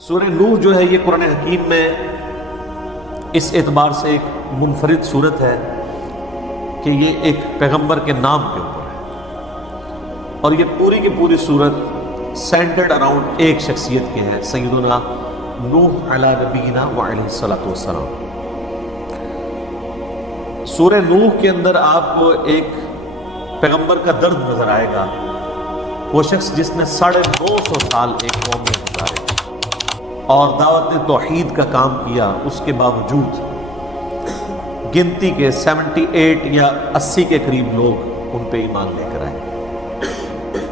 سورہ نوح جو ہے یہ قرآن حکیم میں اس اعتبار سے ایک منفرد صورت ہے کہ یہ ایک پیغمبر کے نام کے اوپر ہے، اور یہ پوری کی پوری صورت سینٹرڈ اراؤنڈ ایک شخصیت کے ہے، سیدنا نوح علی نبینا وعلیہ الصلوۃ والسلام۔ سورہ نوح کے اندر آپ کو ایک پیغمبر کا درد نظر آئے گا، وہ شخص جس نے 950 سال ایک قوم میں گزارے اور دعوت توحید کا کام کیا، اس کے باوجود گنتی کے 78 یا 80 کے قریب لوگ ان پہ ایمان لے کر آئے،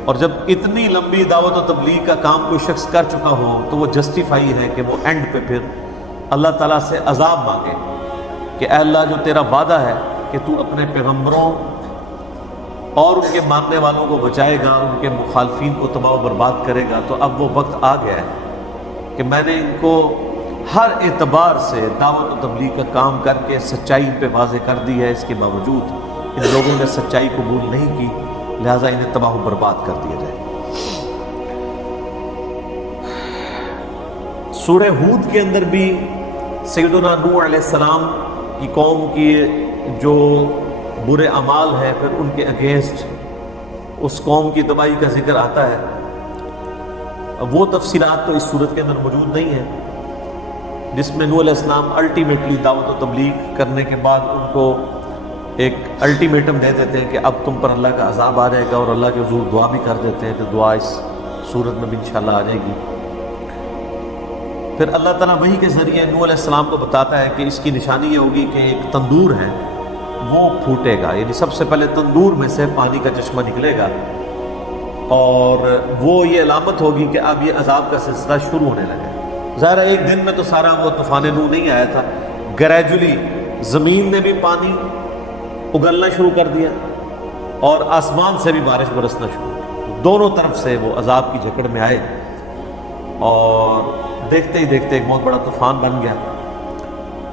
اور جب اتنی لمبی دعوت و تبلیغ کا کام کوئی شخص کر چکا ہو تو وہ جسٹیفائی ہے کہ وہ اینڈ پہ پھر اللہ تعالیٰ سے عذاب مانگے کہ اے اللہ، جو تیرا وعدہ ہے کہ تو اپنے پیغمبروں اور ان کے ماننے والوں کو بچائے گا، ان کے مخالفین کو تباہ و برباد کرے گا، تو اب وہ وقت آ گیا ہے کہ میں نے ان کو ہر اعتبار سے دعوت و تبلیغ کا کام کر کے سچائی پہ واضح کر دی ہے، اس کے باوجود ان لوگوں نے سچائی قبول نہیں کی، لہٰذا انہیں تباہ و برباد کر دیا جائے۔ سورہ ہود کے اندر بھی سیدنا نوح علیہ السلام کی قوم کی جو برے اعمال ہیں، پھر ان کے اگینسٹ اس قوم کی تباہی کا ذکر آتا ہے۔ وہ تفصیلات تو اس صورت کے اندر موجود نہیں ہیں، جس میں نوح علیہ السلام الٹیمیٹلی دعوت و تبلیغ کرنے کے بعد ان کو ایک الٹیمیٹم دے دیتے ہیں کہ اب تم پر اللہ کا عذاب آ جائے گا، اور اللہ کے حضور دعا بھی کر دیتے ہیں کہ دعا اس صورت میں بھی انشاءاللہ آ جائے گی۔ پھر اللہ تعالیٰ وحی کے ذریعے نوح علیہ السلام کو بتاتا ہے کہ اس کی نشانی یہ ہوگی کہ ایک تندور ہے، وہ پھوٹے گا، یعنی سب سے پہلے تندور میں سے پانی کا چشمہ نکلے گا، اور وہ یہ علامت ہوگی کہ اب یہ عذاب کا سلسلہ شروع ہونے لگا ہے۔ ظاہر ہے ایک دن میں تو سارا وہ طوفان نوح نہیں آیا تھا، گریجولی زمین نے بھی پانی اگلنا شروع کر دیا اور آسمان سے بھی بارش برسنا شروع کی، دونوں طرف سے وہ عذاب کی جکڑ میں آئے، اور دیکھتے ہی دیکھتے ایک بہت بڑا طوفان بن گیا،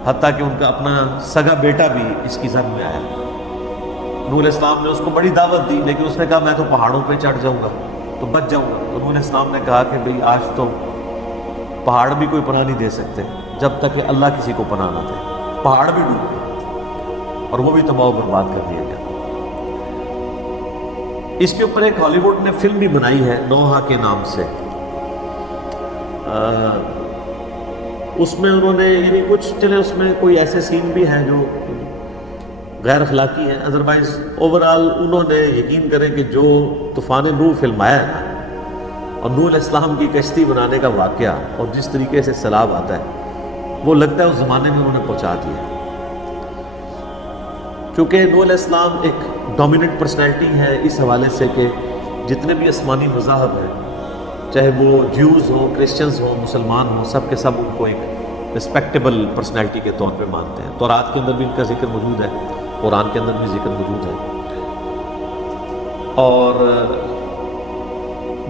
حتیٰ کہ ان کا اپنا سگا بیٹا بھی اس کی زد میں آیا۔ نوح علیہ السلام نے اس کو بڑی دعوت دی، لیکن اس نے کہا میں تو پہاڑوں پہ چڑھ جاؤں گا تو بچ جاؤں گا۔ تو نوح علیہ السلام نے کہا کہ بھئی آج تو پہاڑ بھی کوئی پناہ نہیں دے سکتے جب تک کہ اللہ کسی کو پناہ نہ دے، پہاڑ بھی ڈوب گئے اور وہ بھی تباہ و برباد کر دیا گیا۔ اس کے اوپر ایک ہالی ووڈ نے فلم بھی بنائی ہے نوحہ کے نام سے، اس میں انہوں نے یعنی کچھ چلے اس میں کوئی ایسے سین بھی ہیں جو غیر اخلاقی ہیں، ادروائز اوورآل انہوں نے یقین کریں کہ جو طوفان نوح فلمایا ہے اور نوح علیہ السلام کی کشتی بنانے کا واقعہ اور جس طریقے سے سیلاب آتا ہے، وہ لگتا ہے اس زمانے میں انہوں نے پہنچا دیا۔ چونکہ نوح علیہ السلام ایک ڈومیننٹ پرسنالٹی ہے اس حوالے سے کہ جتنے بھی آسمانی مذاہب ہیں، چاہے وہ جیوز ہوں، کرسچنز ہوں، مسلمان ہوں، سب کے سب ان کو ایک رسپیکٹیبل پرسنالٹی کے طور پہ مانتے ہیں۔ تورات کے اندر بھی ان کا ذکر موجود ہے، قرآن کے اندر بھی ذکر موجود ہے، اور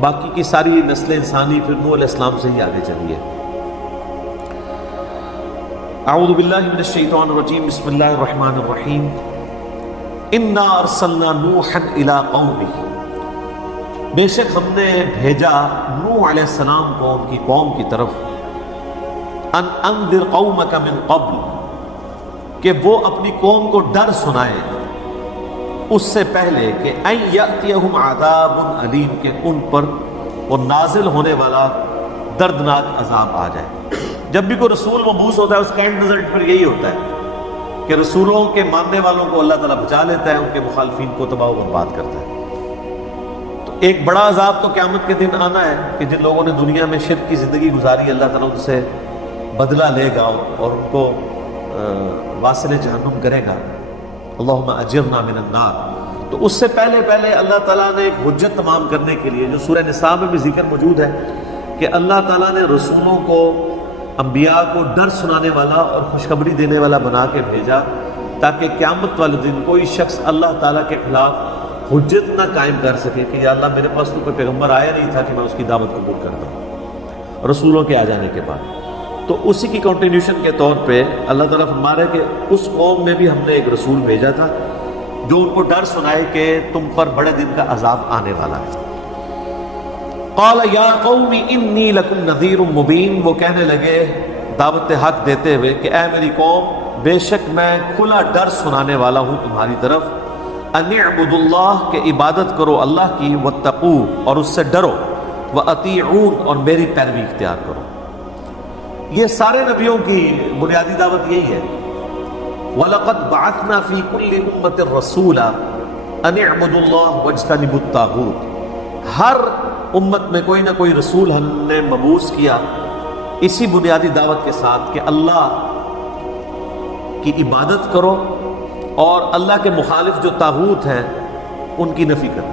باقی کی ساری نسل انسانی پھر نوح علیہ السلام سے ہی آگے چلی ہے۔ اعوذ باللہ من الشیطان الرجیم، بسم اللہ الرحمن الرحیم۔ انا ارسلنا نوحا الی قومہ، بے شک ہم نے بھیجا نوح علیہ السلام کو ان کی قوم کی طرف، ان انذر قومک من قبل، کہ وہ اپنی قوم کو ڈر سنائے اس سے پہلے کہ ان یأتیہم عذاب علیم، کہ ان پر وہ نازل ہونے والا دردناک عذاب آ جائے۔ جب بھی کوئی رسول مبعوث ہوتا ہے اس کا اینڈ رزلٹ پر یہی ہوتا ہے کہ رسولوں کے ماننے والوں کو اللہ تعالیٰ بچا لیتا ہے، ان کے مخالفین کو تباہ و برباد کرتا ہے۔ تو ایک بڑا عذاب تو قیامت کے دن آنا ہے کہ جن لوگوں نے دنیا میں شرک کی زندگی گزاری، اللہ تعالیٰ ان سے بدلہ لے گا اور ان کو واصل جہنم کرے گا، اللہم اجرنا من النار۔ تو اس سے پہلے اللہ تعالیٰ نے ایک حجت تمام کرنے کے لیے، جو سورہ نساء میں بھی ذکر موجود ہے کہ اللہ تعالیٰ نے رسولوں کو، انبیاء کو ڈر سنانے والا اور خوشخبری دینے والا بنا کے بھیجا، تاکہ قیامت والے دن کوئی شخص اللہ تعالیٰ کے خلاف حجت نہ قائم کر سکے کہ یا اللہ میرے پاس تو کوئی پیغمبر آیا نہیں تھا کہ میں اس کی دعوت قبول کرتا ہوں رسولوں کے آ جانے کے بعد۔ تو اسی کی کنٹینیوشن کے طور پہ اللہ تعالیٰ فرما رہا ہے کہ اس قوم میں بھی ہم نے ایک رسول بھیجا تھا جو ان کو ڈر سنائے کہ تم پر بڑے دن کا عذاب آنے والا ہے۔ قال یا قوم انی لکم نذیر مبین، وہ کہنے لگے دعوت حق دیتے ہوئے کہ اے میری قوم، بے شک میں کھلا ڈر سنانے والا ہوں تمہاری طرف، ان اعبدوا اللہ، کہ عبادت کرو اللہ کی، واتقوا، اور اس سے ڈرو، واطیعون، اور میری پیروی اختیار کرو۔ یہ سارے نبیوں کی بنیادی دعوت یہی ہے۔ وَلَقَدْ بَعَثْنَا فِي كُلِّ أُمَّةٍ رَسُولًا أَنِ اعْبُدُوا اللَّهَ وَاجْتَنِبُوا الطَّاغُوتَ، ہر امت میں کوئی نہ کوئی رسول ہم نے مبعوث کیا اسی بنیادی دعوت کے ساتھ کہ اللہ کی عبادت کرو اور اللہ کے مخالف جو طاغوت ہیں ان کی نفی کرو۔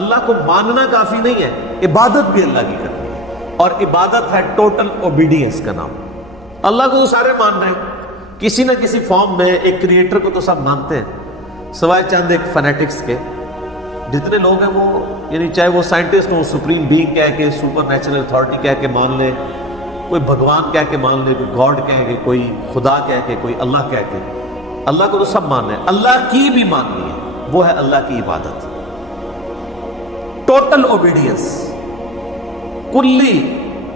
اللہ کو ماننا کافی نہیں ہے، عبادت بھی اللہ کی کرنی ہے، اور عبادت ہے ٹوٹل اوبیڈینس کا نام۔ اللہ کو تو سارے مان رہے ہیں، کسی نہ کسی فارم میں ایک کریٹر کو تو سب مانتے ہیں، سوائے چند ایک فنیٹکس کے۔ جتنے لوگ ہیں وہ یعنی چاہے وہ سائنٹسٹ ہوں، سپریم بینگ کہہ کے، سپر نیچرل اتھارٹی کہہ کے مان لیں، کوئی بھگوان کہہ کے مان لے، کوئی گاڈ کہہ کے، کوئی خدا کہہ کے، کوئی اللہ کہہ کے، اللہ کو تو سب مان رہے ہیں۔ اللہ کی بھی ماننی ہے، وہ ہے اللہ کی عبادت، ٹوٹل اوبیڈینس، کلی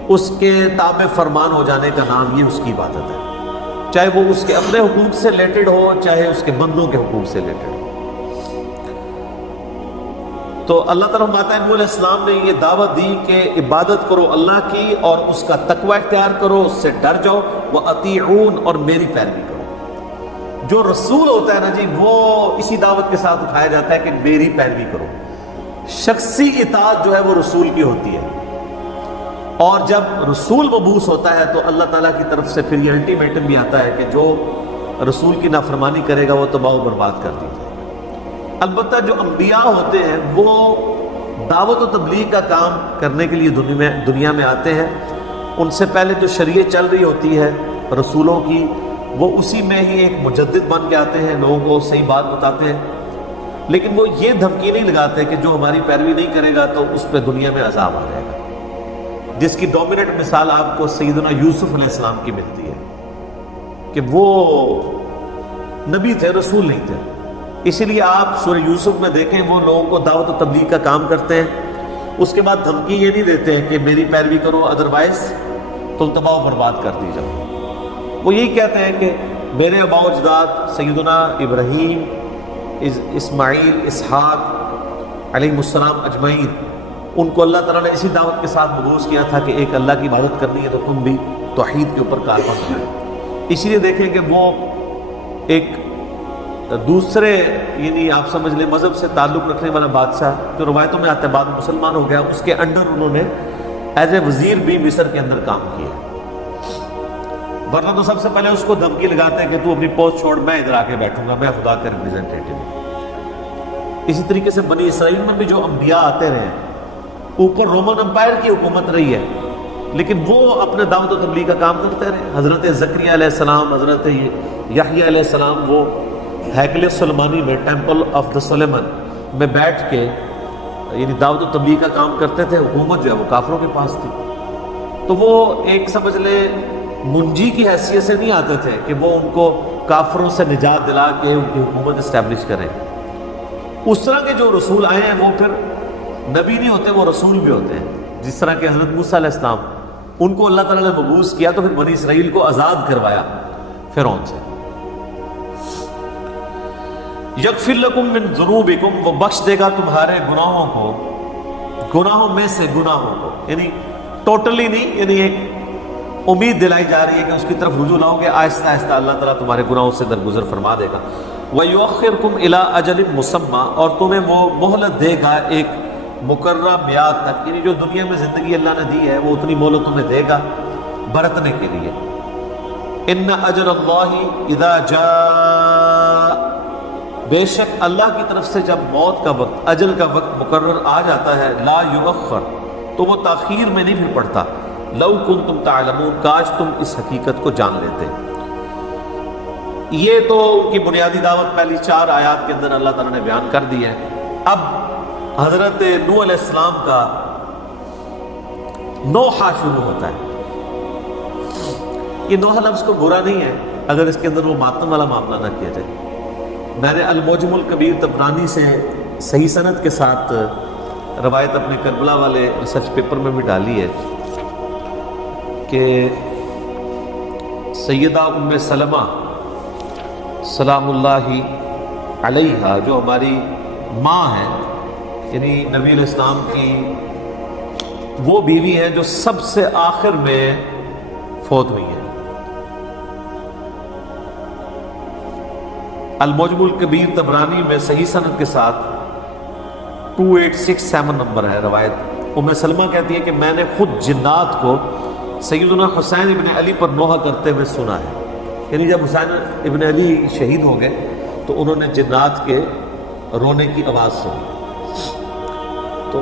اس کے تابع فرمان ہو جانے کا نام یہ اس کی عبادت ہے، چاہے وہ اس کے اپنے حقوق سے ریلیٹڈ ہو، چاہے اس کے بندوں کے حقوق سے ریلیٹڈ ہو۔ تو اللہ تعالیٰ نوح علیہ السلام نے یہ دعوت دی کہ عبادت کرو اللہ کی اور اس کا تقوی اختیار کرو، اس سے ڈر جاؤ، وَأَطِيعُونَ، اور میری پیروی کرو۔ جو رسول ہوتا ہے نا جی، وہ اسی دعوت کے ساتھ اٹھایا جاتا ہے کہ میری پیروی کرو۔ شخصی اطاعت جو ہے وہ رسول کی ہوتی ہے، اور جب رسول مبعوث ہوتا ہے تو اللہ تعالیٰ کی طرف سے پھر یہ الٹیمیٹم بھی آتا ہے کہ جو رسول کی نافرمانی کرے گا وہ تباہ و برباد کر دی جائے۔ البتہ جو انبیاء ہوتے ہیں وہ دعوت و تبلیغ کا کام کرنے کے لیے دنیا میں آتے ہیں، ان سے پہلے جو شریعت چل رہی ہوتی ہے رسولوں کی، وہ اسی میں ہی ایک مجدد بن کے آتے ہیں، لوگوں کو صحیح بات بتاتے ہیں، لیکن وہ یہ دھمکی نہیں لگاتے کہ جو ہماری پیروی نہیں کرے گا تو اس پہ دنیا میں عذاب آ جائے گا، جس کی ڈومیننٹ مثال آپ کو سیدنا یوسف علیہ السلام کی ملتی ہے کہ وہ نبی تھے، رسول نہیں تھے۔ اسی لیے آپ سورہ یوسف میں دیکھیں، وہ لوگوں کو دعوت و تبلیغ کا کام کرتے ہیں، اس کے بعد دھمکی یہ نہیں دیتے ہیں کہ میری پیروی کرو ادروائز تم تباہ و برباد کر دی جاؤ۔ وہ یہی کہتے ہیں کہ میرے آباء و اجداد سیدنا ابراہیم، اسماعیل، اسحاق علیہ السلام اجمعین، ان کو اللہ تعالیٰ نے اسی دعوت کے ساتھ مبعوث کیا تھا کہ ایک اللہ کی عبادت کرنی ہے تو تم بھی توحید کے اوپر کاربند کرو۔ اسی لیے دیکھیں کہ وہ ایک دوسرے یعنی آپ سمجھ لیں مذہب سے تعلق رکھنے والا بادشاہ جو روایتوں میں آتا ہے بعد مسلمان ہو گیا، اس کے انڈر انہوں نے ایز اے وزیر بھی مصر کے اندر کام کیا، ورنہ تو سب سے پہلے اس کو دھمکی لگاتے ہیں کہ تو اپنی پوسٹ چھوڑ، میں ادھر آ کے بیٹھوں گا، میں خدا کا ریپرزینٹیٹو ہوں۔ اسی طریقے سے بنی اسرائیل میں بھی جو انبیاء آتے رہے، اوپر رومن امپائر کی حکومت رہی ہے، لیکن وہ اپنے دعوت و تبلیغ کا کام کرتے رہے۔ حضرت زکریا علیہ السلام، حضرت یحییٰ علیہ السلام، وہ ہیکل سلیمانی میں، ٹیمپل آف دا سلیمان میں بیٹھ کے یعنی دعوت و تبلیغ کا کام کرتے تھے۔ حکومت جو ہے وہ کافروں کے پاس تھی، تو وہ ایک سمجھ لے منجی کی حیثیت سے نہیں آتے تھے کہ وہ ان کو کافروں سے نجات دلا کے ان کی حکومت اسٹیبلش کریں۔ اس طرح کے جو رسول آئے ہیں وہ پھر نبی نہیں ہوتے، وہ رسول بھی ہوتے ہیں، جس طرح کہ حضرت موسیٰ علیہ السلام، ان کو اللہ تعالیٰ نے مبعوث کیا تو پھر بنی اسرائیل کو آزاد کروایا فرعون سے۔ یغفر لکم من ذنوبکم، وہ بخش دے گا تمہارے گناہوں کو، گناہوں میں سے گناہوں کو، یعنی ٹوٹلی نہیں، یعنی ایک امید دلائی جا رہی ہے کہ اس کی طرف رجوع لاؤ گے، آہستہ آہستہ اللہ تعالیٰ تمہارے گناہوں سے درگزر فرما دے گا۔ وَيُؤَخِّرْكُمْ إِلَىٰ أَجَلٍ مُّسَمًّى، اور تمہیں وہ مہلت دے گا ایک مقررہ میعاد تک، یعنی جو دنیا میں زندگی اللہ نے دی ہے وہ اتنی مہلت تمہیں دے گا برتنے کے لیے۔ إِنَّ أَجَلَ اللَّهِ إِذَا جَاءَ، بے شک اللہ کی طرف سے جب موت کا وقت، اجل کا وقت مقرر آ جاتا ہے، لا یؤخر، تو وہ تاخیر میں نہیں پھر پڑتا۔ لو کنتم تعلمون، کاش تم اس حقیقت کو جان لیتے۔ یہ تو ان کی بنیادی دعوت پہلی 4 آیات کے اندر اللہ تعالیٰ نے بیان کر دی ہے۔ اب حضرت نوح علیہ السلام کا نوحہ شروع ہوتا ہے۔ یہ نوحہ لفظ کو برا نہیں ہے اگر اس کے اندر وہ ماتم والا معاملہ نہ کیا جائے۔ میں نے المعجم الکبیر طبرانی سے صحیح سند کے ساتھ روایت اپنے کربلا والے ریسرچ پیپر میں بھی ڈالی ہے کہ سیدہ ام سلمہ سلام اللہ علیہا جو ہماری ماں ہے، یعنی نبی علیہ السلام کی وہ بیوی ہے جو سب سے آخر میں فوت ہوئی ہے۔ المعجم الکبیر طبرانی میں صحیح سند کے ساتھ 2867 نمبر ہے روایت۔ ام سلمہ کہتی ہے کہ میں نے خود جنات کو سیدنا حسین ابن علی پر نوحہ کرتے ہوئے سنا ہے، یعنی جب حسین ابن علی شہید ہو گئے تو انہوں نے جنات کے رونے کی آواز سنی۔ تو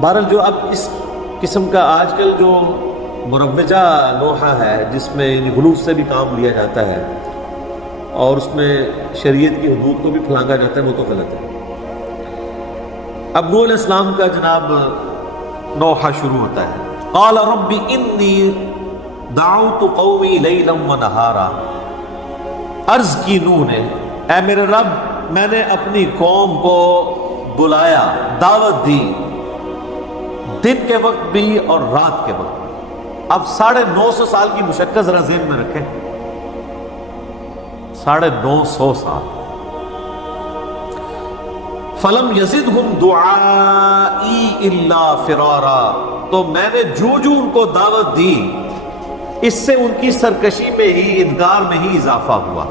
بہرحال جو اب اس قسم کا آج کل جو مروجہ نوحہ ہے جس میں غلوظ سے بھی کام لیا جاتا ہے اور اس میں شریعت کی حدود کو بھی پھلانگا جاتا ہے، وہ تو غلط ہے۔ اب نوح علیہ السلام کا جناب نوحہ شروع ہوتا ہے۔ قال رب انی دعوت قومی لیلا ونہارا، عرض کی نوح نے اے میرے رب میں نے اپنی قوم کو بلایا، دعوت دی، دن کے وقت بھی اور رات کے وقت بھی۔ اب 950 سال کی مشقت ذرا ذہن میں رکھیں، 950 سال۔ فلم یزدہم دعائی الا فرارا، تو میں نے جو ان کو دعوت دی اس سے ان کی سرکشی میں ہی، انکار میں ہی اضافہ ہوا۔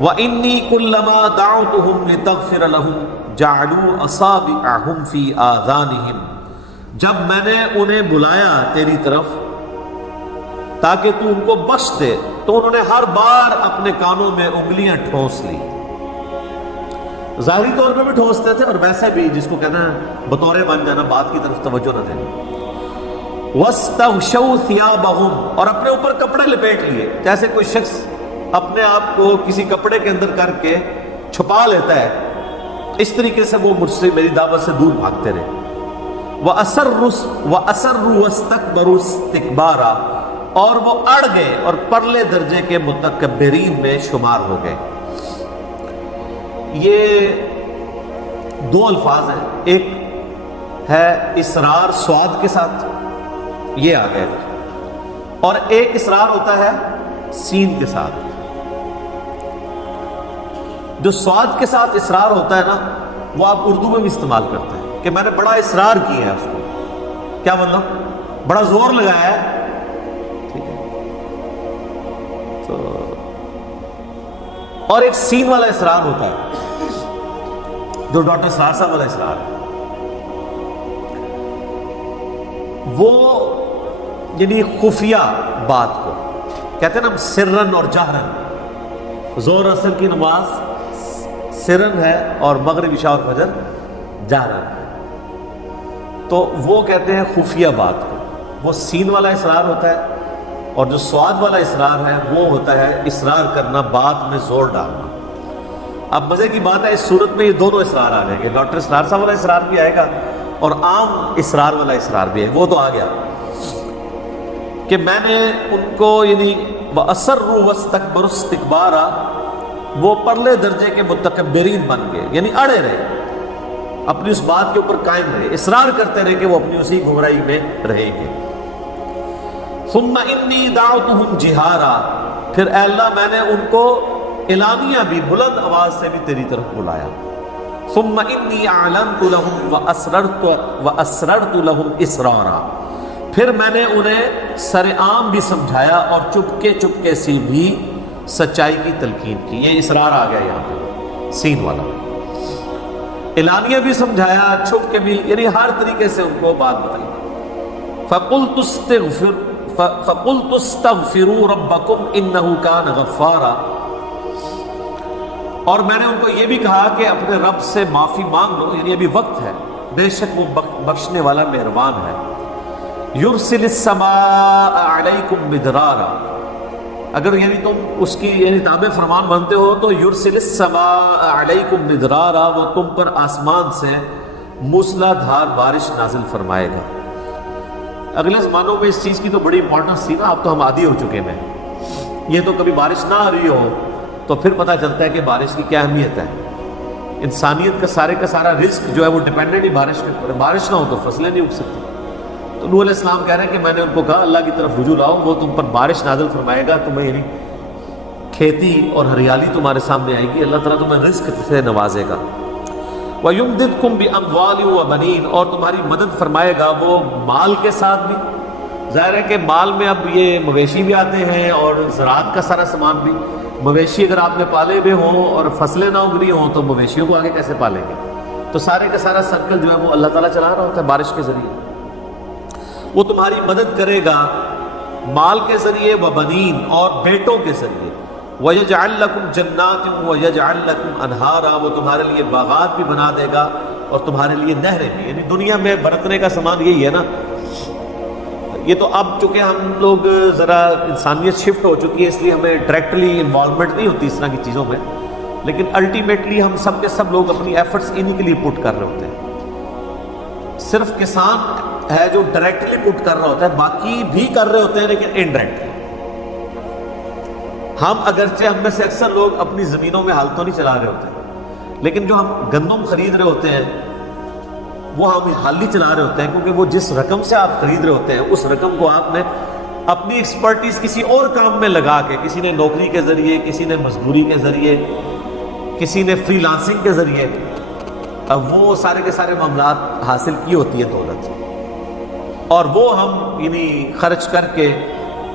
وَإِنِّي كُلَّمَا دَعَوْتُهُمْ لِتَغْفِرَ لَهُمْ جَعَلُوا أَصَابِعَهُمْ فِي آذَانِهِمْ، جب میں نے انہیں بلایا تیری طرف تاکہ تو ان کو بخش دے تو انہوں نے ہر بار اپنے کانوں میں انگلیاں ٹھونس لی، ظاہری طور پہ بھی ٹھونستے تھے اور ویسے بھی جس کو کہنا ہے بطورے بن جانا، بات کی طرف توجہ نہ دینا۔ وَاسْتَغْشَوْا ثِيَابَهُمْ، اور اپنے اوپر کپڑے لپیٹ لیے، جیسے کوئی شخص اپنے آپ کو کسی کپڑے کے اندر کر کے چھپا لیتا ہے، اس طریقے سے وہ مجھ سے میری دعوت سے دور بھاگتے رہے۔ وَأَسَرُّوا وَاسْتَكْبَرُوا اسْتِكْبَارًا، اور وہ اڑ گئے اور پرلے درجے کے متکبرین میں شمار ہو گئے۔ یہ دو الفاظ ہیں، ایک ہے اسرار سواد کے ساتھ، یہ آ گئے، اور ایک اسرار ہوتا ہے سین کے ساتھ۔ جو سواد کے ساتھ اسرار ہوتا ہے نا، وہ آپ اردو میں بھی استعمال کرتے ہیں کہ میں نے بڑا اصرار کیا ہے اس کو، کیا مطلب بڑا زور لگایا ہے، ٹھیک ہے۔ تو اور ایک سین والا اصرار ہوتا ہے جو ڈاکٹر اسرار صاحب والا اصرار ہے، وہ یعنی خفیہ بات کو کہتے ہیں نا سرن اور جہرن۔ زور اثر کی نماز سرن ہے اور مغرب عشاء اور فجر جہرن، تو وہ کہتے ہیں خفیہ بات کو، وہ سین والا اصرار ہوتا ہے، اور جو سواد والا اصرار ہے وہ ہوتا ہے اصرار کرنا، بات میں زور ڈالنا۔ اب مزے کی بات ہے اس صورت میں یہ دونوں اصرار آ جائیں گے، ڈاکٹر اسرار صاحب والا اصرار بھی آئے گا اور عام اصرار والا اصرار بھی ہے۔ وہ تو آ گیا کہ میں نے ان کو یعنی وَأَسَرُّوا وَاسْتَكْبَرُوا اسْتِكْبَارًا، وہ پرلے درجے کے متکبرین بن گئے، یعنی اڑے رہے، اپنی اس بات کے اوپر قائم رہے، اصرار کرتے رہے کہ وہ اپنی اسی گمراہی میں رہیں گے۔ ثُمَّ إِنِّي دَعَوْتُهُمْ جِهَارًا، پھر اے اللہ میں نے ان کو اعلانیہ بھی، بلند آواز سے بھی تیری طرف بلایا۔ ثُمَّ إِنِّي أَعْلَنْتُ لَهُمْ وَأَسْرَرْتُ لَهُمْ إِسْرَارًا، پھر میں نے انہیں سر عام بھی سمجھایا اور چپکے سے بھی سچائی کی تلقین کی۔ یہ اسرار آ گیا یہاں پہ سین والا، اعلانیہ بھی سمجھایا، چھپ کے بھی، یعنی ہر طریقے سے ان کو بات بتائی۔ فَقُلْتُ اسْتَغْفِرُوا رَبَّكُمْ إِنَّهُ كَانَ غَفَّارًا، اور میں نے ان کو یہ بھی کہا کہ اپنے رب سے معافی مانگ لو، یعنی ابھی وقت ہے، بے شک وہ بخشنے والا مہربان ہے۔ یرسل السماء علیکم مدرارا، اگر یعنی تم اس کی یعنی تابع فرمان بنتے ہو تو یرسل السماء علیکم مدرارا، وہ تم پر آسمان سے موسلا دھار بارش نازل فرمائے گا۔ اگلے زمانوں میں اس چیز کی تو بڑی امپورٹنس تھی نا، اب تو ہم عادی ہو چکے ہیں، یہ تو کبھی بارش نہ آ رہی ہو تو پھر پتہ چلتا ہے کہ بارش کی کیا اہمیت ہے۔ انسانیت کا سارا رزق جو ہے وہ ڈیپینڈنٹ ہی بارش کے اوپر ہے. بارش نہ ہو تو فصلیں نہیں اگ سکتی. تو نوح علیہ السلام کہہ رہے ہیں کہ میں نے ان کو کہا اللہ کی طرف رجوع لاؤ, وہ تم پر بارش نازل فرمائے گا, تمہیں یعنی کھیتی اور ہریالی تمہارے سامنے آئے گی, اللہ تعالیٰ تمہیں رزق سے نوازے گا. وَيُمْدِدْكُمْ بِأَمْوَالٍ وَبَنِينَ, اور تمہاری مدد فرمائے گا وہ مال کے ساتھ بھی. ظاہر ہے کہ مال میں اب یہ مویشی بھی آتے ہیں اور زراعت کا سارا سامان بھی. مویشی اگر آپ نے پالے ہوئے ہوں اور فصلیں نہ اگ رہی ہوں تو مویشیوں کو آگے کیسے پالیں گے؟ تو سارے کا سارا سرکل جو ہے وہ اللہ تعالیٰ چلا رہا ہوتا ہے بارش کے ذریعے. وہ تمہاری مدد کرے گا مال کے ذریعے, وبنین, اور بیٹوں کے ذریعے. وَيَجْعَلْ لَكُمْ جَنَّاتٍ وَيَجْعَلْ لَكُمْ أَنْهَارًا, وہ تمہارے لیے باغات بھی بنا دے گا اور تمہارے لیے نہریں بھی. یعنی دنیا میں برتنے کا سامان یہی ہے نا. یہ تو اب چونکہ ہم لوگ ذرا انسانیت شفٹ ہو چکی ہے اس لیے ہمیں ڈائریکٹلی انوالومنٹ نہیں ہوتی اس طرح کی چیزوں میں, لیکن الٹیمیٹلی ہم سب کے سب لوگ اپنی ایفرٹس انہی کے لیے پٹ کر رہے ہوتے ہیں. صرف کسان ہے جو ڈائریکٹلی پٹ کر رہا ہوتا ہے, باقی بھی کر رہے ہوتے ہیں لیکن انڈائریکٹلی. ہم اگرچہ ہم میں سے اکثر لوگ اپنی زمینوں میں ہل تو نہیں چلا رہے ہوتے, لیکن جو ہم گندم خرید رہے ہوتے ہیں وہ ہم حل نہیں چلا رہے ہوتے ہیں, کیونکہ وہ جس رقم سے آپ خرید رہے ہوتے ہیں اس رقم کو آپ نے اپنی ایکسپرٹیز کسی اور کام میں لگا کے, کسی نے نوکری کے ذریعے, کسی نے مزدوری کے ذریعے, کسی نے فری لانسنگ کے ذریعے, اب وہ سارے کے سارے معاملات حاصل کی ہوتی ہے دولت, اور وہ ہم یعنی خرچ کر کے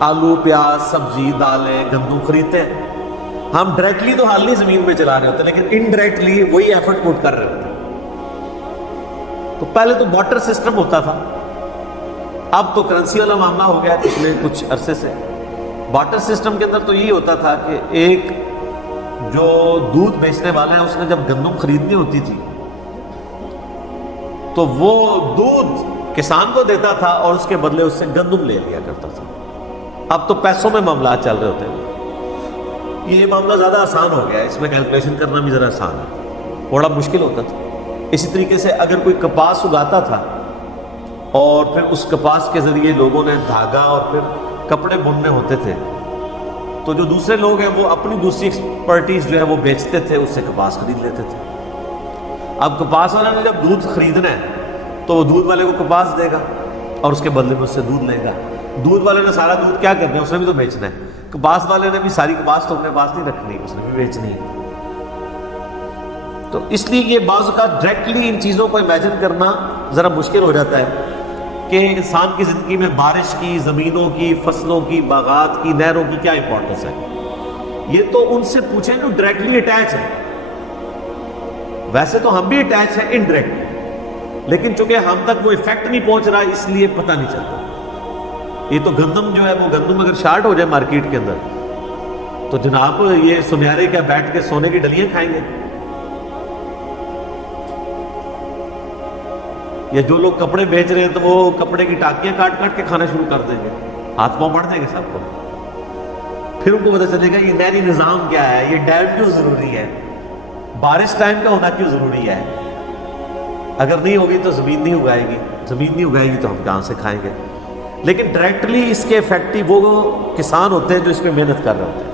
آلو, پیاز, سبزی, دالیں, گندم خریدتے ہیں. ہم ڈائریکٹلی تو حال نہیں زمین میں چلا رہے ہوتے, لیکن انڈائریکٹلی وہی ایفرٹ پٹ کر رہے ہوتے ہیں. تو پہلے تو بارٹر سسٹم ہوتا تھا, اب تو کرنسی والا معاملہ ہو گیا پچھلے کچھ عرصے سے. بارٹر سسٹم کے اندر تو یہی ہوتا تھا کہ ایک جو دودھ بیچنے والا ہے اس نے جب گندم خریدنی ہوتی تھی تو وہ دودھ کسان کو دیتا تھا اور اس کے بدلے اس سے گندم لے لیا کرتا تھا. اب تو پیسوں میں معاملات چل رہے ہوتے ہیں. یہ معاملہ زیادہ آسان ہو گیا ہے, اس میں کیلکولیشن کرنا بھی ذرا آسان ہے, بڑا مشکل ہوتا تھا. اسی طریقے سے اگر کوئی کپاس اگاتا تھا اور پھر اس کپاس کے ذریعے لوگوں نے دھاگا اور پھر کپڑے بننے ہوتے تھے, تو جو دوسرے لوگ ہیں وہ اپنی دوسری ایکسپرٹیز جو ہے وہ بیچتے تھے, اس سے کپاس خرید لیتے تھے. اب کپاس والے نے جب دودھ خریدنا ہے تو وہ دودھ والے کو کپاس دے گا اور اس کے بدلے میں اس سے دودھ لے گا. دودھ والے نے سارا دودھ کیا کرنا ہے, اس نے بھی تو بیچنا ہے. کپاس والے نے بھی ساری کپاس تو اپنے پاس نہیں رکھنی, اس نے بھی بیچنی ہے. تو اس لیے یہ بعض اوقات ڈائریکٹلی ان چیزوں کو امیجن کرنا ذرا مشکل ہو جاتا ہے کہ انسان کی زندگی میں بارش کی, زمینوں کی, فصلوں کی, باغات کی, نہروں کی کیا امپورٹنس ہے. یہ تو ان سے پوچھیں جو ڈائریکٹلی اٹیچ ہے. ویسے تو ہم بھی اٹیچ ہیں انڈائریکٹلی, لیکن چونکہ ہم تک وہ ایفیکٹ نہیں پہنچ رہا اس لیے پتہ نہیں چلتا. یہ تو گندم جو ہے وہ گندم اگر شارٹ ہو جائے مارکیٹ کے اندر تو جناب یہ سنہرے کیا بیٹھ کے سونے کی ڈلیاں کھائیں گے. یا جو لوگ کپڑے بیچ رہے ہیں تو وہ کپڑے کی ٹاکیاں کاٹ کاٹ کے کھانا شروع کر دیں گے, ہاتھ پاؤں بڑھ دیں گے سب کو. پھر ان کو پتہ چلے گا یہ نہری نظام کیا ہے, یہ ڈیم کیوں ضروری ہے, بارش ٹائم کا ہونا کیوں ضروری ہے. اگر نہیں ہوگی تو زمین نہیں اگائے گی, زمین نہیں اگائے گی تو ہم کہاں سے کھائیں گے. لیکن ڈائریکٹلی اس کے افیکٹو وہ کسان ہوتے ہیں جو اس پہ محنت کر رہے ہوتے ہیں.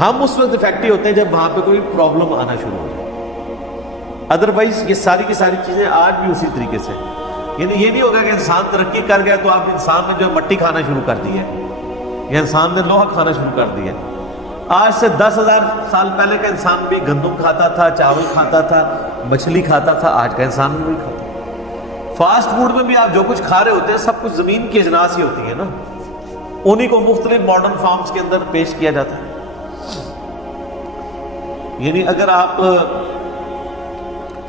ہم اس وقت افیکٹو ہوتے ہیں جب وہاں پہ کوئی پرابلم آنا شروع ہو جائے. ادروائز یہ ساری کی ساری چیزیں آج بھی اسی طریقے سے, یعنی یہ نہیں ہوگا کہ انسان ترقی کر گیا تو آپ انسان نے جو مٹی کھانا شروع کر دی ہے یا انسان نے لوہا کھانا شروع کر دیا ہے. آج سے 10,000 سال پہلے کا انسان بھی گندم کھاتا تھا, چاول کھاتا تھا, مچھلی کھاتا تھا. آج کا انسان بھی وہی کھاتا ہے. فاسٹ فوڈ میں بھی آپ جو کچھ کھا رہے ہوتے ہیں سب کچھ زمین کی اجناس ہی ہوتی ہے نا, انہی کو مختلف ماڈرن فارمز کے اندر پیش کیا جاتا ہے. یعنی اگر آپ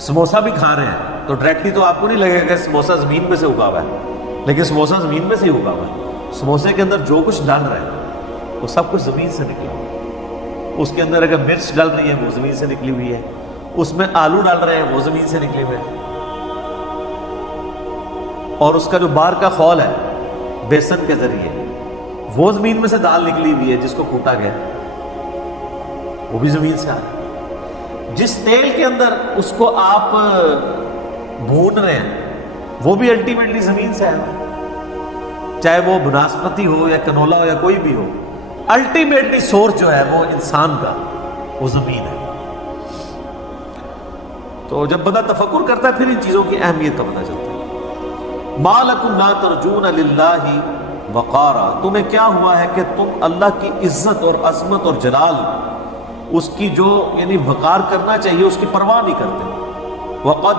سموسا بھی کھا رہے ہیں تو ڈائریکٹلی تو آپ کو نہیں لگے گا کہ سموسا زمین میں سے اگا ہوا ہے, لیکن سموسا زمین میں سے ہی اگا ہوا ہے. سموسے کے اندر جو کچھ ڈال رہا ہے وہ سب کچھ زمین سے نکلا ہوا ہے. اس کے اندر اگر مرچ ڈال رہی ہے وہ زمین سے نکلی ہوئی ہے, اس میں آلو ڈال رہے ہیں وہ زمین سے نکلے ہوئے ہیں, اور اس کا جو باہر کا خول ہے بیسن کے ذریعے وہ زمین میں سے دال نکلی ہوئی ہے جس کو کوٹا گیا, وہ بھی زمین سے آ رہا ہے. جس تیل کے اندر اس کو آپ بھون رہے ہیں وہ بھی الٹیمیٹلی زمین سے آیا, چاہے وہ بناسپتی ہو یا کنولا ہو یا کوئی بھی ہو. الٹیمیٹلی سورس جو ہے وہ انسان کا وہ زمین ہے. تو جب بندہ تفکر کرتا ہے پھر ان چیزوں کی اہمیت کا پتہ چلتا ہے. ما لکم لا ترجون للہ وقارا، تمہیں کیا ہوا ہے کہ تم اللہ کی عزت اور عظمت اور جلال، اس کی جو یعنی وقار کرنا چاہیے اس کی پرواہ نہیں کرتے. وقد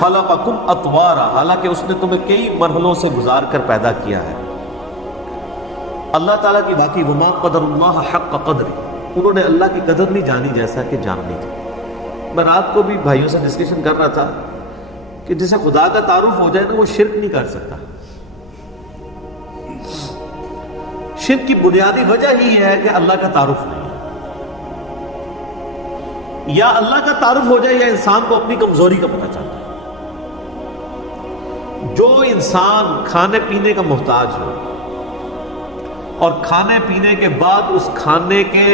خلقکم اطوارا، حالانکہ اس نے تمہیں کئی مرحلوں سے گزار کر پیدا کیا ہے. اللہ تعالیٰ کی باقی وما قدر اللہ حق قدر، انہوں نے اللہ کی قدر نہیں جانی جیسا کہ جاننی تھی. میں رات کو بھی بھائیوں سے ڈسکشن کر رہا تھا کہ جسے خدا کا تعارف ہو جائے نا وہ شرک نہیں کر سکتا. شرک کی بنیادی وجہ ہی ہے کہ اللہ کا تعارف نہیں ہے. یا اللہ کا تعارف ہو جائے یا انسان کو اپنی کمزوری کا پتہ چلتا ہے. جو انسان کھانے پینے کا محتاج ہو اور کھانے پینے کے بعد اس کھانے کے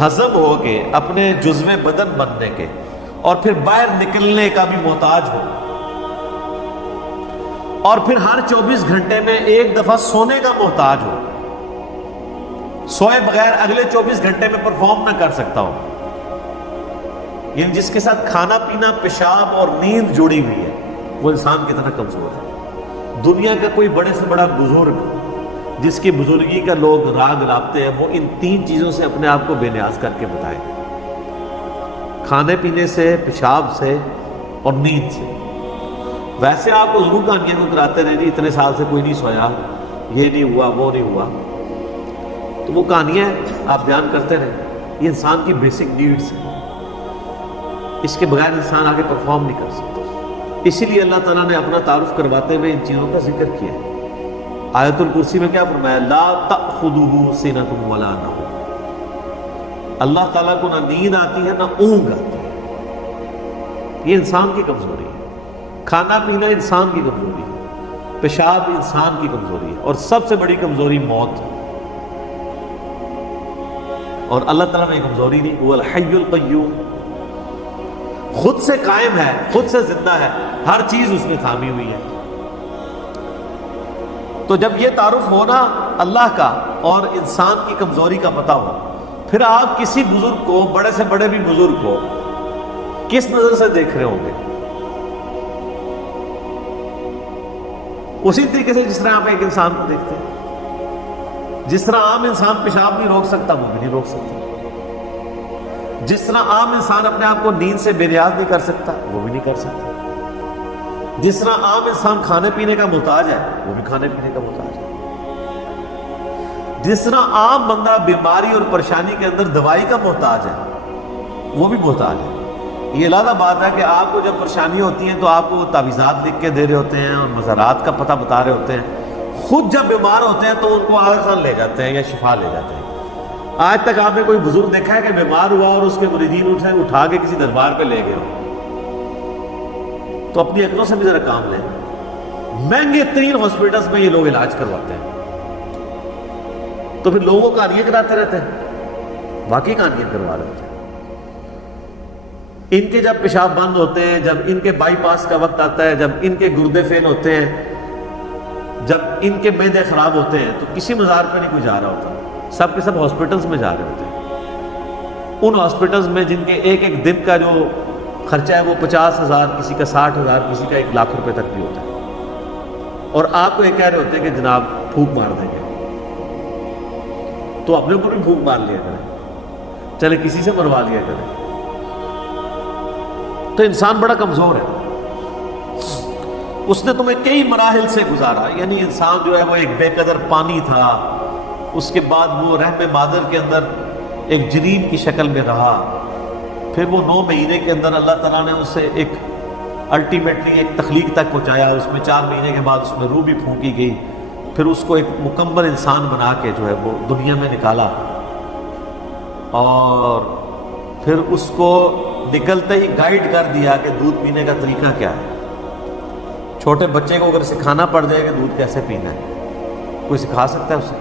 ہضم ہو کے اپنے جزو بدن بننے کے اور پھر باہر نکلنے کا بھی محتاج ہو، اور پھر ہر 24 گھنٹے میں ایک دفعہ سونے کا محتاج ہو، سوئے بغیر اگلے 24 گھنٹے میں پرفارم نہ کر سکتا ہو، یعنی جس کے ساتھ کھانا پینا پیشاب اور نیند جڑی ہوئی ہے، وہ انسان کی طرح کمزور ہے. دنیا کا کوئی بڑے سے بڑا بزرگ جس کی بزرگی کا لوگ راگ لاپتے ہیں، وہ ان 3 چیزوں سے اپنے آپ کو بے نیاز کر کے بتائے: کھانے پینے سے، پیشاب سے اور نیند سے. ویسے آپ کو ضرور کہانیاں کو کراتے رہے جی اتنے سال سے کوئی نہیں سویا، یہ نہیں ہوا، وہ نہیں ہوا، تو وہ کہانیاں آپ بیان کرتے رہے. یہ انسان کی بیسک نیڈس ہیں، اس کے بغیر انسان آگے پرفارم نہیں کر سکتا. اسی لیے اللہ تعالیٰ نے اپنا تعارف کرواتے ہوئے ان چیزوں کا ذکر کیا. آیت الکرسی میں کیا فرمایا؟ لا تأخذہ سنۃ ولا نوم، اللہ تعالیٰ کو نہ نیند آتی ہے نہ اونگ آتی ہے. یہ انسان کی کمزوری ہے. کھانا پینا انسان کی کمزوری ہے، پیشاب انسان کی کمزوری ہے، اور سب سے بڑی کمزوری موت ہے. اور اللہ تعالیٰ میں یہ کمزوری نہیں. وہ الحی القیوم، خود سے قائم ہے، خود سے زندہ ہے، ہر چیز اس میں تھامی ہوئی ہے. تو جب یہ تعارف ہونا اللہ کا اور انسان کی کمزوری کا پتہ ہو، پھر آپ کسی بزرگ کو، بڑے سے بڑے بھی بزرگ کو، کس نظر سے دیکھ رہے ہوں گے؟ اسی طریقے سے جس طرح آپ ایک انسان کو دیکھتے ہیں. جس طرح عام انسان پیشاب نہیں روک سکتا، وہ بھی نہیں روک سکتا. جس طرح عام انسان اپنے آپ کو نیند سے بے نیاز نہیں کر سکتا، وہ بھی نہیں کر سکتا. جس طرح عام انسان کھانے پینے کا محتاج ہے، وہ بھی کھانے پینے کا محتاج ہے. جس طرح عام بندہ بیماری اور پریشانی کے اندر دوائی کا محتاج ہے، وہ بھی محتاج ہے. یہ علیحدہ بات ہے کہ آپ کو جب پریشانی ہوتی ہیں تو آپ کو تعویذات لکھ کے دے رہے ہوتے ہیں اور مزارات کا پتہ بتا رہے ہوتے ہیں. خود جب بیمار ہوتے ہیں تو ان کو آغا خان لے جاتے ہیں یا شفا لے جاتے ہیں. آج تک آپ نے کوئی بزرگ دیکھا ہے کہ بیمار ہوا اور اس کے مریدین اٹھا کے کسی دربار پہ لے گئے ہو؟ تو اپنی عقلوں سے بھی ذرا کام لیں. مہنگے ترین ہاسپٹلس میں یہ لوگ علاج کرواتے ہیں، تو پھر لوگوں کو کہانیاں کراتے رہتے ہیں. واقعی کہانیاں کروا رہے ہوتے ہیں. ان کے جب پیشاب بند ہوتے ہیں، جب ان کے بائی پاس کا وقت آتا ہے، جب ان کے گردے فیل ہوتے ہیں، جب ان کے معدے خراب ہوتے ہیں، تو کسی مزار پہ نہیں کوئی جا رہا ہوتا، سب کے سب ہاسپٹلس میں جا رہے ہوتے ہیں. ان ہاسپٹلس میں جن کے ایک ایک دن کا جو خرچہ ہے وہ 50,000، کسی کا 60,000، کسی کا 1,00,000 روپے تک بھی ہوتا ہے. اور آپ کو یہ کہہ رہے ہوتے ہیں کہ جناب پھونک مار دیں گے. تو اپنے اوپر بھی پھونک مار لیا کریں، چلے کسی سے مروا لیا کریں. تو انسان بڑا کمزور ہے. اس نے تمہیں کئی مراحل سے گزارا. یعنی انسان جو ہے وہ ایک بے قدر پانی تھا، اس کے بعد وہ رحم مادر کے اندر ایک جنین کی شکل میں رہا، پھر وہ 9 مہینے کے اندر اللہ تعالیٰ نے اسے ایک الٹیمیٹلی ایک تخلیق تک پہنچایا. اس میں 4 مہینے کے بعد اس میں روح بھی پھونکی گئی، پھر اس کو ایک مکمل انسان بنا کے جو ہے وہ دنیا میں نکالا، اور پھر اس کو نکلتے ہی گائیڈ کر دیا کہ دودھ پینے کا طریقہ کیا ہے. چھوٹے بچے کو اگر سکھانا پڑ جائے کہ دودھ کیسے پینا ہے، کوئی سکھا سکتا ہے اسے؟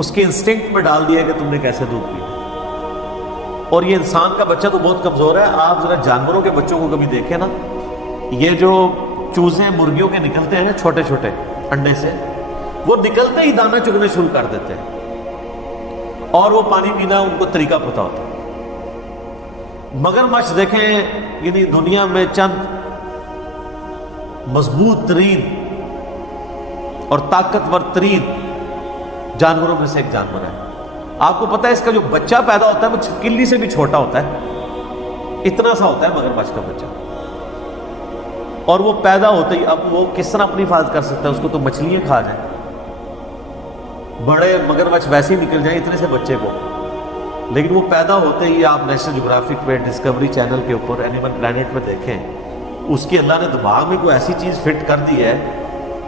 اس کے انسٹنکٹ میں ڈال دیا کہ تم نے کیسے دودھ پینا. اور یہ انسان کا بچہ تو بہت کمزور ہے. آپ ذرا جانوروں کے بچوں کو کبھی دیکھیں نا، یہ جو چوزے مرغیوں کے نکلتے ہیں نا چھوٹے چھوٹے انڈے سے، وہ نکلتے ہی دانہ چگنے شروع کر دیتے ہیں، اور وہ پانی پینا ان کو طریقہ پتہ ہوتا ہے. مگرمچھ دیکھیں، یعنی دنیا میں چند مضبوط ترین اور طاقتور ترین جانوروں میں سے ایک جانور ہے۔ آپ کو پتہ ہے اس کا جو بچہ پیدا ہوتا ہے وہ چھپکلی سے بھی چھوٹا ہوتا ہے، اتنا سا ہوتا ہے مگرمچھ کا بچہ، اور وہ پیدا ہوتے ہی اب وہ کس طرح اپنی حفاظت کر سکتا ہے؟ اس کو تو مچھلیاں کھا جائیں، بڑے مگرمچھ ویسے ہی نکل جائیں اتنے سے بچے کو، لیکن وہ پیدا ہوتے ہی آپ نیشنل جغرافک پہ، ڈسکوری چینل کے اوپر، اینیمل پلانٹ میں دیکھیں، اس کی اللہ نے دماغ میں کوئی ایسی چیز فٹ کر دی ہے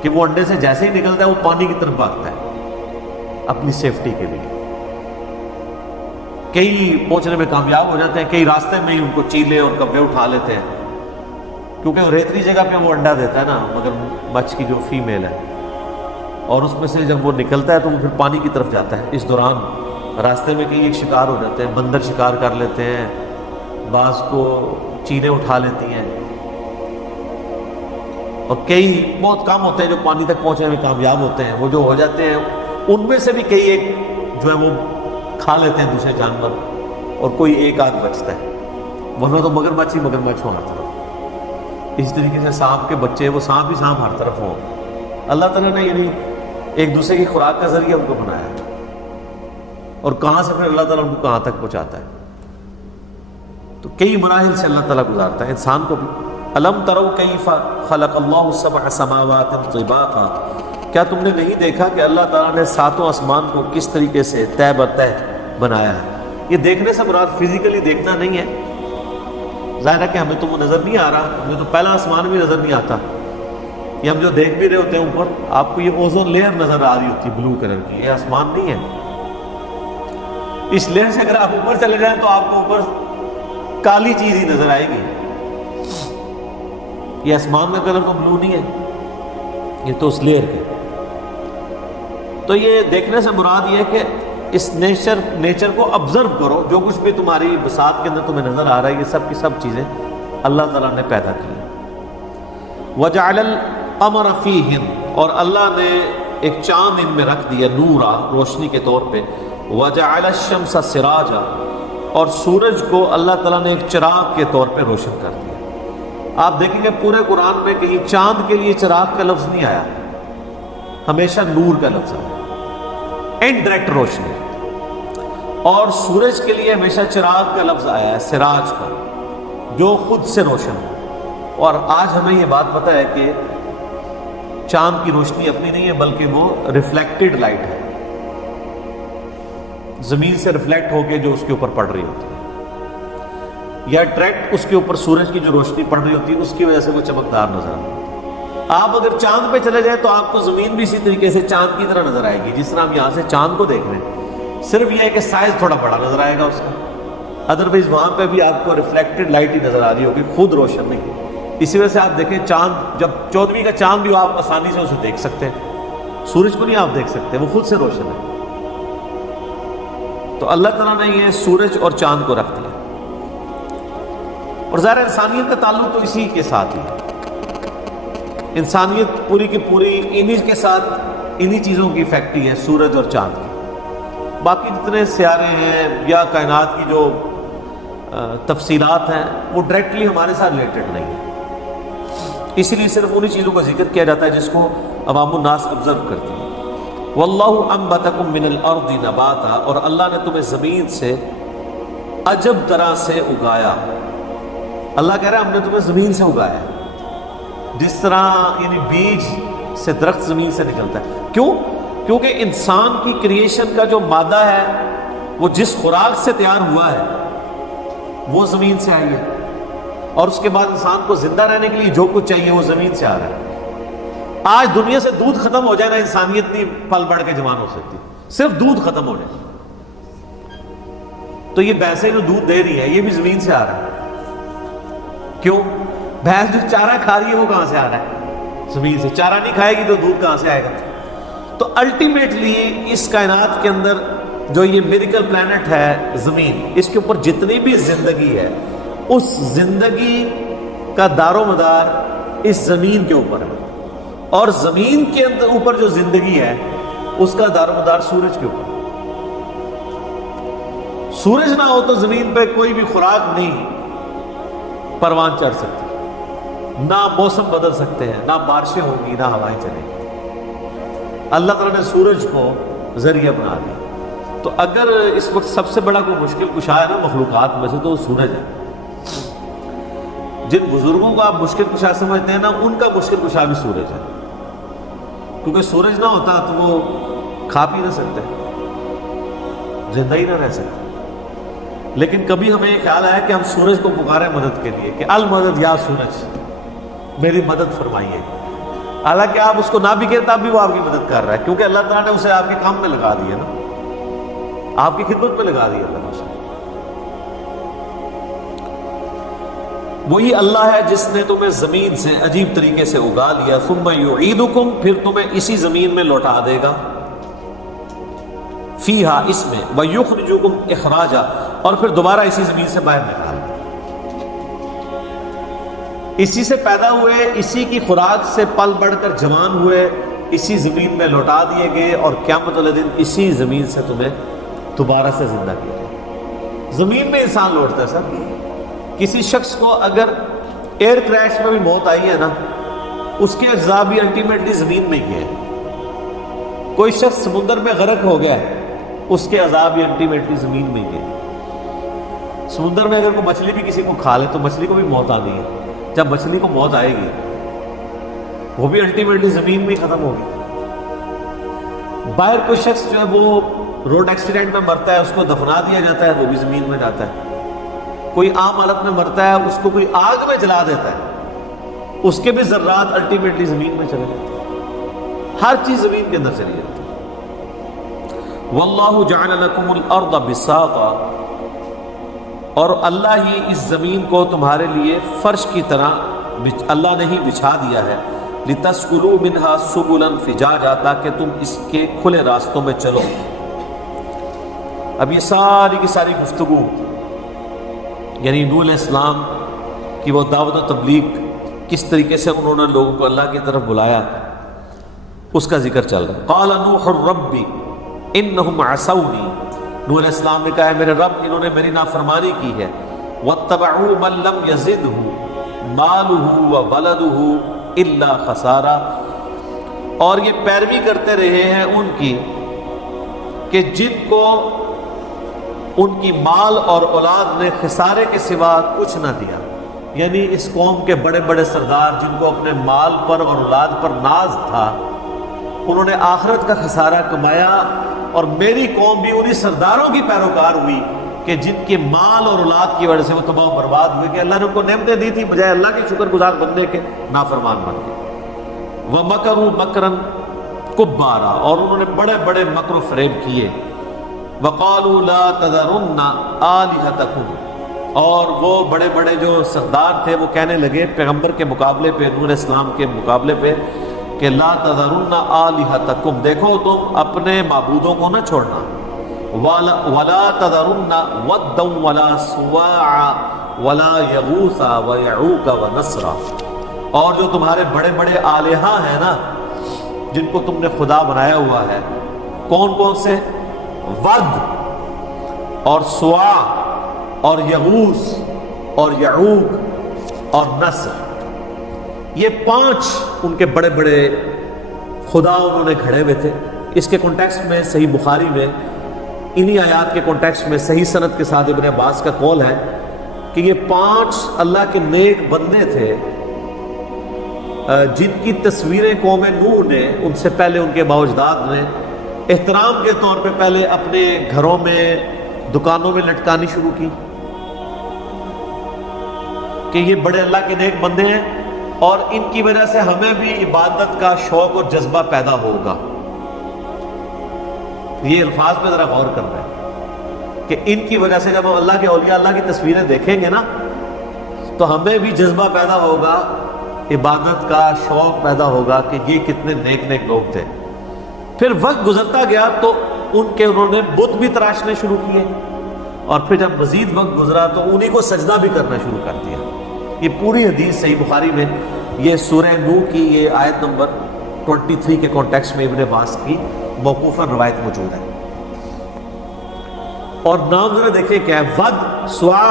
کہ وہ انڈے سے جیسے ہی نکلتا ہے وہ پانی کی طرف بھاگتا ہے اپنی سیفٹی کے لیے۔ کئی پہنچنے میں کامیاب ہو جاتے ہیں، کئی راستے میں ہی ان کو چیلے اور کبے اٹھا لیتے ہیں، کیونکہ ریتلی جگہ پہ وہ انڈا دیتا ہے نا مگر مچھ کی جو فیمیل ہے، اور اس میں سے جب وہ نکلتا ہے تو وہ پھر پانی کی طرف جاتا ہے۔ اس دوران راستے میں کئی ایک شکار ہو جاتے ہیں، بندر شکار کر لیتے ہیں، بعض کو چیلیں اٹھا لیتی ہیں، اور کئی بہت کم ہوتے ہیں جو پانی تک پہنچنے میں کامیاب ہوتے ہیں۔ وہ جو ہو جاتے ہیں ان میں سے بھی کئی ایک جو ہے وہ کھا لیتے ہیں دوسرے جانور، اور کوئی ایک آدھ بچتا ہے، ورنہ تو مگرمچھ ہی مگرمچھ ہو ہر طرف۔ اس طریقے سے سانپ کے بچے، وہ سانپ ہی سانپ ہر طرف ہوں۔ اللہ تعالیٰ نے یعنی ایک دوسرے کی خوراک کا ذریعہ ان کو بنایا ہے، اور کہاں سے پھر اللہ تعالیٰ ان کو کہاں تک پہنچاتا ہے۔ تو کئی مراحل سے اللہ تعالیٰ گزارتا ہے انسان کو بھی۔ الم تروا کیف خلق اللہ سبع سماوات طباقا، کیا تم نے نہیں دیکھا کہ اللہ تعالیٰ نے ساتوں آسمان کو کس طریقے سے تہ بتہ بنایا ہے؟ یہ دیکھنے سے مراد فزیکلی دیکھنا نہیں ہے، ظاہر ہے کہ ہمیں تو وہ نظر نہیں آ رہا، ہمیں تو پہلا آسمان بھی نظر نہیں آتا، یہ ہم جو دیکھ بھی رہے ہوتے ہیں اوپر، آپ کو یہ اوزون لیئر نظر آ رہی ہوتی ہے بلو کلر کی، یہ آسمان نہیں ہے۔ اس لیئر سے اگر آپ اوپر چلے جائیں تو آپ کو اوپر کالی چیز ہی نظر آئے گی، یہ آسمان کا کلر تو بلو نہیں ہے، یہ تو اس لیئر ہے۔ تو یہ دیکھنے سے مراد یہ ہے کہ اس نیچر کو آبزرو کرو، جو کچھ بھی تمہاری بساط کے اندر تمہیں نظر آ رہا ہے یہ سب کی سب چیزیں اللہ تعالیٰ نے پیدا کی ہیں۔ وَجَعَلَ الْقَمَرَ فِيهِنْ، اور اللہ نے ایک چاند ان میں رکھ دیا نورا، روشنی کے طور پہ۔ وَجَعَلَ الشَّمْسَ سِرَاجًا، اور سورج کو اللہ تعالیٰ نے ایک چراغ کے طور پہ روشن کر دیا۔ آپ دیکھیں گے پورے قرآن میں کہیں چاند کے لیے چراغ کا لفظ نہیں آیا، ہمیشہ نور کا لفظ آیا، انڈائریکٹ روشنی، اور سورج کے لیے ہمیشہ چراغ کا لفظ آیا ہے، سراج کا، جو خود سے روشن ہو۔ اور آج ہمیں یہ بات پتہ ہے کہ چاند کی روشنی اپنی نہیں ہے بلکہ وہ ریفلیکٹڈ لائٹ ہے، زمین سے ریفلیکٹ ہو کے جو اس کے اوپر پڑ رہی ہوتی ہے، یا ڈائریکٹ اس کے اوپر سورج کی جو روشنی پڑ رہی ہوتی ہے اس کی وجہ سے وہ چمکدار نظر آتی ہے۔ آپ اگر چاند پہ چلے جائیں تو آپ کو زمین بھی اسی طریقے سے چاند کی طرح نظر آئے گی، جس طرح ہم یہاں سے چاند کو دیکھ رہے ہیں، صرف یہ ہے کہ سائز تھوڑا بڑا نظر آئے گا اس کا، ادروائز وہاں پہ بھی آپ کو ریفلیکٹڈ لائٹ ہی نظر آ رہی ہوگی، خود روشن نہیں ہے۔ اسی وجہ سے آپ دیکھیں چاند، جب 14ویں کا چاند بھی ہو آپ آسانی سے اسے دیکھ سکتے ہیں، سورج کو نہیں آپ دیکھ سکتے، وہ خود سے روشن ہے۔ تو اللہ تعالیٰ نے یہ سورج اور چاند کو رکھ دیا، اور ظاہر انسانیت کا تعلق تو اسی کے ساتھ ہی ہے، انسانیت پوری کی پوری انہی کے ساتھ، انہی چیزوں کی فیکٹری ہے، سورج اور چاند کی۔ باقی جتنے سیارے ہیں یا کائنات کی جو تفصیلات ہیں وہ ڈائریکٹلی ہمارے ساتھ ریلیٹڈ نہیں ہے، اس لیے صرف انہی چیزوں کا ذکر کیا جاتا ہے جس کو عوام الناس آبزرو کرتی ہیں۔ واللہ انبتکم من الارض نباتا، اور اللہ نے تمہیں زمین سے عجب طرح سے اگایا۔ اللہ کہہ رہا ہے ہم نے تمہیں زمین سے اگایا ہے، جس طرح یعنی بیج سے درخت زمین سے نکلتا ہے۔ کیوں؟ کیونکہ انسان کی کریشن کا جو مادہ ہے وہ جس خوراک سے تیار ہوا ہے وہ زمین سے آئی ہے، اور اس کے بعد انسان کو زندہ رہنے کے لیے جو کچھ چاہیے وہ زمین سے آ رہا ہے۔ آج دنیا سے دودھ ختم ہو جائے نا، انسانیت نہیں پل بڑھ کے جوان ہو سکتی، صرف دودھ ختم ہو جائے تو یہ بھینسیں جو دودھ دے رہی ہے یہ بھی زمین سے آ رہا ہے۔ کیوں؟ بھینس جو چارہ کھا رہی ہے وہ کہاں سے آ رہا ہے؟ زمین سے۔ چارہ نہیں کھائے گی تو دودھ کہاں سے آئے گا؟ تو الٹیمیٹلی اس کائنات کے اندر جو یہ میریکل پلانٹ ہے زمین، اس کے اوپر جتنی بھی زندگی ہے اس زندگی کا دار و مدار اس زمین کے اوپر ہے، اور زمین کے اندر اوپر جو زندگی ہے اس کا دار و مدار سورج کے اوپر۔ سورج نہ ہو تو زمین پہ کوئی بھی خوراک نہیں پروان چڑھ سکتی، نہ موسم بدل سکتے ہیں، نہ بارشیں ہوں گی، نہ ہوائیں چلیں گی۔ اللہ تعالیٰ نے سورج کو ذریعہ بنا دیا۔ تو اگر اس وقت سب سے بڑا کوئی مشکل کشا ہے نا مخلوقات میں سے تو وہ سورج ہے۔ جن بزرگوں کو آپ مشکل کشا سمجھتے ہیں نا، ان کا مشکل کشا بھی سورج ہے، کیونکہ سورج نہ ہوتا تو وہ کھا پی نہ سکتے، زندہ ہی نہ رہ سکتے۔ لیکن کبھی ہمیں یہ خیال آیا کہ ہم سورج کو پکاریں مدد کے لیے کہ المدد یا سورج میری مدد فرمائیے، حالانکہ آپ اس کو نہ بھی کہیں تب بھی وہ آپ کی مدد کر رہا ہے، کیونکہ اللہ تعالیٰ نے اسے آپ کے کام میں لگا دیا نا، آپ کی خدمت میں لگا دیا اللہ نے اسے۔ وہی اللہ ہے جس نے تمہیں زمین سے عجیب طریقے سے اگا لیا، ثم یعیدکم، پھر تمہیں اسی زمین میں لوٹا دے گا، فیہا، اس میں، ویخرجکم اخراجا، اور پھر دوبارہ اسی زمین سے باہر نکال دے۔ اسی سے پیدا ہوئے، اسی کی خوراک سے پل بڑھ کر جوان ہوئے، اسی زمین میں لوٹا دیے گئے، اور قیامت والے دن اسی زمین سے تمہیں دوبارہ سے زندہ کیا جائے۔ زمین میں انسان لوٹتا ہے سر۔ کسی شخص کو اگر ایئر کریش میں بھی موت آئی ہے نا، اس کے اجزاء بھی الٹیمیٹلی زمین میں ہی گئے۔ کوئی شخص سمندر میں غرق ہو گیا ہے، اس کے اعضاء بھی الٹیمیٹلی زمین میں ہی گئے۔ سمندر میں اگر کوئی مچھلی بھی کسی کو کھا لے تو مچھلی کو بھی موت آنی ہے۔ جب مچھلی کو موت آئے گی وہ بھی الٹیمیٹلی زمین میں ہی ختم ہوگی۔ باہر کوئی شخص جو ہے وہ روڈ ایکسیڈنٹ میں مرتا ہے، اس کو دفنا دیا جاتا ہے، وہ بھی زمین میں جاتا ہے۔ کوئی عام حالت میں مرتا ہے، اس کو کوئی آگ میں جلا دیتا ہے، اس کے بھی ذرات الٹیمیٹلی زمین میں چلے جاتے ہیں۔ ہر چیز زمین کے اندر چلی جاتی ہے۔ واللہ جعل لکم الارض بساطا، اور اللہ ہی اس زمین کو تمہارے لیے فرش کی طرح اللہ نے ہی بچھا دیا ہے، لتسکلوا منہا سبلا فجاجا، تاکہ تم اس کے کھلے راستوں میں چلو۔ اب یہ ساری کی ساری گفتگو یعنی نوح علیہ السلام کی وہ دعوت و تبلیغ، کس طریقے سے انہوں نے لوگوں کو اللہ کی طرف بلایا، اس کا ذکر چل رہا ہے۔ قال نوح رب انہم عصونی، نوح علیہ السلام نے کہا ہے میرے رب انہوں نے میری نافرمانی کی ہے، واتبعوا من لم یزدہ مالہ وولدہ الا خسارا، اور یہ پیروی کرتے رہے ہیں ان کی کہ جن کو ان کی مال اور اولاد نے خسارے کے سوا کچھ نہ دیا۔ یعنی اس قوم کے بڑے بڑے سردار جن کو اپنے مال پر اور اولاد پر ناز تھا، انہوں نے آخرت کا خسارہ کمایا، اور میری قوم بھی انہی سرداروں کی پیروکار ہوئی کہ جن کے مال اور اولاد کی وجہ سے وہ تباہ و برباد ہوئے، کہ اللہ نے ان کو نعمتیں دی تھی، بجائے اللہ کے شکر گزار بننے کے نافرمان بن گئے۔ وَمَكَرُوا مَكْرًا كُبَّارًا، اور انہوں نے بڑے بڑے مکر و فریب کیے۔ وَقَالُوا لَا تَذَرُنَّ آلِهَتَكُمْ، اور وہ بڑے بڑے جو سردار تھے وہ کہنے لگے پیغمبر کے مقابلے پہ، نوح علیہ السلام کے مقابلے پہ، کہ لا تذرن آلہتکم، دیکھو تم اپنے معبودوں کو نہ چھوڑنا، ولا تذرن ودا ولا سواعا ولا یغوث ویعوق ونسرا، اور جو تمہارے بڑے بڑے آلہہ ہیں نا جن کو تم نے خدا بنایا ہوا ہے، کون کون سے؟ ود اور سواع اور یغوث اور یعوق اور نسر، یہ 5 ان کے بڑے بڑے خدا انہوں نے کھڑے ہوئے تھے۔ اس کے کانٹیکسٹ میں صحیح بخاری میں انہی آیات کے کانٹیکسٹ میں صحیح سند کے ساتھ ابن عباس کا قول ہے کہ یہ 5 اللہ کے نیک بندے تھے جن کی تصویریں قوم نوح نے ان سے پہلے ان کے باوجداد نے احترام کے طور پہ پہلے اپنے گھروں میں دکانوں میں لٹکانی شروع کی کہ یہ بڑے اللہ کے نیک بندے ہیں اور ان کی وجہ سے ہمیں بھی عبادت کا شوق اور جذبہ پیدا ہوگا۔ یہ الفاظ پہ ذرا غور کرنا ہے کہ ان کی وجہ سے جب ہم اللہ کے اولیاء اللہ کی تصویریں دیکھیں گے نا تو ہمیں بھی جذبہ پیدا ہوگا، عبادت کا شوق پیدا ہوگا کہ یہ کتنے نیک نیک لوگ تھے۔ پھر وقت گزرتا گیا تو انہوں نے بت بھی تراشنے شروع کیے، اور پھر جب مزید وقت گزرا تو انہی کو سجدہ بھی کرنا شروع کر دیا۔ یہ پوری حدیث صحیح بخاری میں یہ سورہ نوح کی یہ آیت نمبر 23 کے کانٹیکسٹ میں ابن عباس کی موقوفاً روایت موجود ہے۔ اور نام ذرا دیکھیں کیا ہے، ود، سوا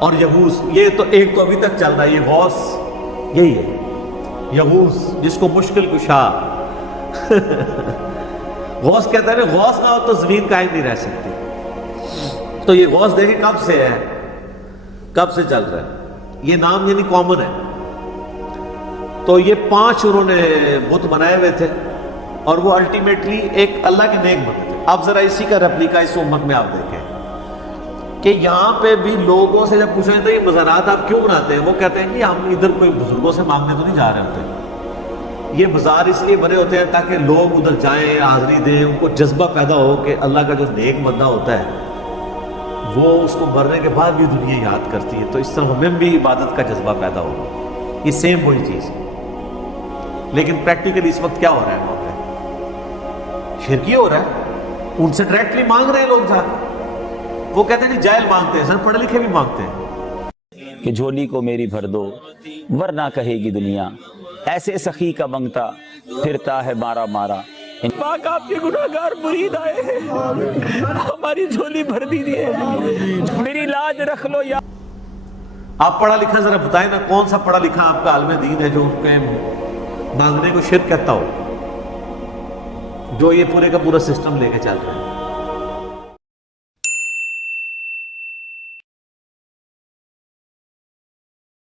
اور یغوث. یہ تو ایک تو ابھی تک چل رہا ہے، یہ غوث یہی ہے، یغوث جس کو مشکل کشا. غوث کہتا ہے غوث نہ ہو تو زمین قائم نہیں رہ سکتی. تو یہ غوث دیکھیں کب سے ہے، کب سے چل رہا ہے. یہ نام یعنی کامن ہے. تو یہ 5 انہوں نے بت بنائے ہوئے تھے اور وہ الٹیمیٹلی ایک اللہ کے نیک بندے تھے. اب ذرا اسی کا ریپلیکا اس امت میں آپ دیکھیں کہ یہاں پہ بھی لوگوں سے جب پوچھا جاتا ہے یہ مزارات آپ کیوں بناتے ہیں، وہ کہتے ہیں کہ ہم ادھر کوئی بزرگوں سے مانگنے تو نہیں جا رہے ہوتے. یہ مزار اس لیے بنے ہوتے ہیں تاکہ لوگ ادھر جائیں، حاضری دیں، ان کو جذبہ پیدا ہو کہ اللہ کا جو نیک بندہ ہوتا ہے وہ اس کو مرنے کے بعد بھی دنیا یاد کرتی ہے، تو اس طرح ہمیں بھی عبادت کا جذبہ پیدا ہوگا. یہ سیم وہی چیز ہے. لیکن پریکٹیکلی اس وقت کیا ہو رہا ہے وہاں پہ؟ شرکی ہو رہا ہے. ان سے ڈائریکٹلی مانگ رہے ہیں لوگ جا کے. وہ کہتے ہیں کہ جاہل مانگتے ہیں، سر پڑھے لکھے بھی مانگتے ہیں. کہ جھولی کو میری بھر دو ورنہ کہے گی دنیا، ایسے سخی کا منگتا پھرتا ہے مارا مارا. پاک آپ کے گناہگار مرید آئے ہیں، ہماری جھولی بھر دیجیے، میری لاج رکھ لو. یا آپ پڑھا لکھا ذرا بتائیں نا، کون سا پڑھا لکھا آپ کا عالم دین ہے جو ان کے مانگنے کو شرک کہتا ہو، جو یہ پورے کا پورا سسٹم لے کے چل رہے ہیں.